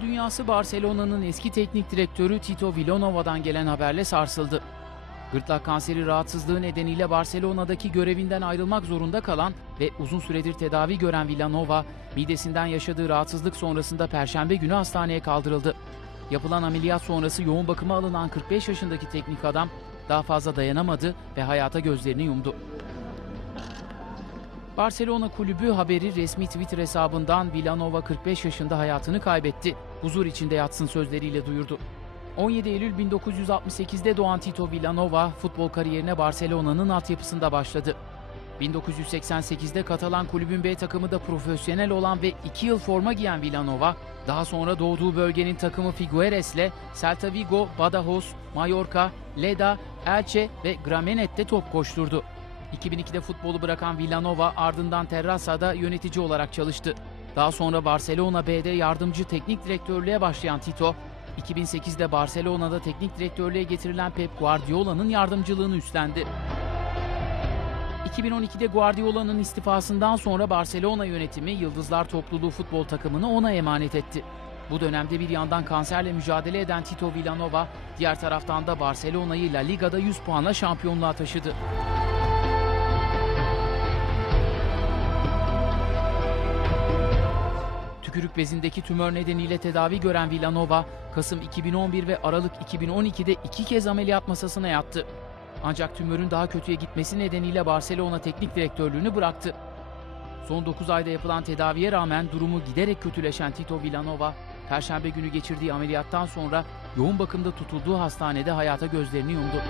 Dünyası Barcelona'nın eski teknik direktörü Tito Villanova'dan gelen haberle sarsıldı. Gırtlak kanseri rahatsızlığı nedeniyle Barcelona'daki görevinden ayrılmak zorunda kalan ve uzun süredir tedavi gören Villanova, midesinden yaşadığı rahatsızlık sonrasında perşembe günü hastaneye kaldırıldı. Yapılan ameliyat sonrası yoğun bakıma alınan 45 yaşındaki teknik adam daha fazla dayanamadı ve hayata gözlerini yumdu. Barcelona kulübü haberi resmi Twitter hesabından Villanova 45 yaşında hayatını kaybetti. Huzur içinde yatsın sözleriyle duyurdu. 17 Eylül 1968'de doğan Tito Villanova futbol kariyerine Barcelona'nın altyapısında başladı. 1988'de Katalan kulübün B takımı da profesyonel olan ve 2 yıl forma giyen Villanova, daha sonra doğduğu bölgenin takımı Figueres'le Celta Vigo, Badajoz, Mallorca, Leda, Elche ve Gramenet'te top koşturdu. 2002'de futbolu bırakan Villanova ardından Terrasa'da yönetici olarak çalıştı. Daha sonra Barcelona B'de yardımcı teknik direktörlüğe başlayan Tito, 2008'de Barcelona'da teknik direktörlüğe getirilen Pep Guardiola'nın yardımcılığını üstlendi. 2012'de Guardiola'nın istifasından sonra Barcelona yönetimi Yıldızlar Topluluğu futbol takımını ona emanet etti. Bu dönemde bir yandan kanserle mücadele eden Tito Villanova, diğer taraftan da Barcelona'yı La Liga'da 100 puanla şampiyonluğa taşıdı. Tükürük bezindeki tümör nedeniyle tedavi gören Villanova, Kasım 2011 ve Aralık 2012'de iki kez ameliyat masasına yattı. Ancak tümörün daha kötüye gitmesi nedeniyle Barcelona teknik direktörlüğünü bıraktı. Son 9 ayda yapılan tedaviye rağmen durumu giderek kötüleşen Tito Villanova, Perşembe günü geçirdiği ameliyattan sonra yoğun bakımda tutulduğu hastanede hayata gözlerini yumdu.